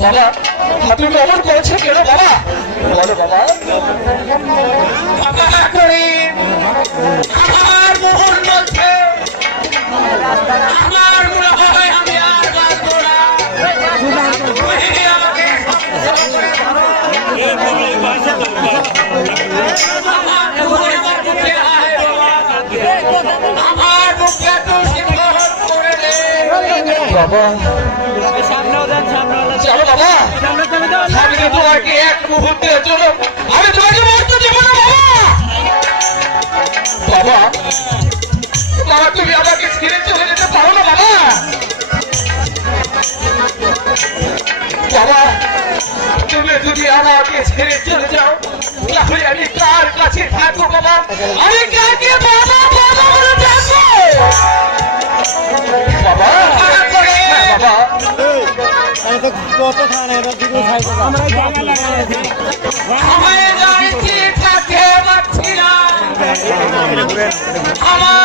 বাবা তুমি অমন করেছো কেন বাবা? বলো বাবা। আমার মোহন বলছে আমার মনে হয় আমি আর বাঁচবো না। আমার মুখে এত শিক্ষণ করে দে বাবা। চলো বাবা, আমি তোমাকে এক মুহূর্তের জন্য আমি তোমাকে মরতে দেব না বাবা। বাবা বাবা তুমি আমাকে ছেড়ে চলে যেতে পারো না বাবা। বাবা তুমি যদি আমাকে ছেড়ে চলে যাও তাহলে আমি কার কাছে থাকবো বাবা? আমি কাকে বাবা বাবা বলে ডাকবো বাবা? বাবা কত খান আমরা আমার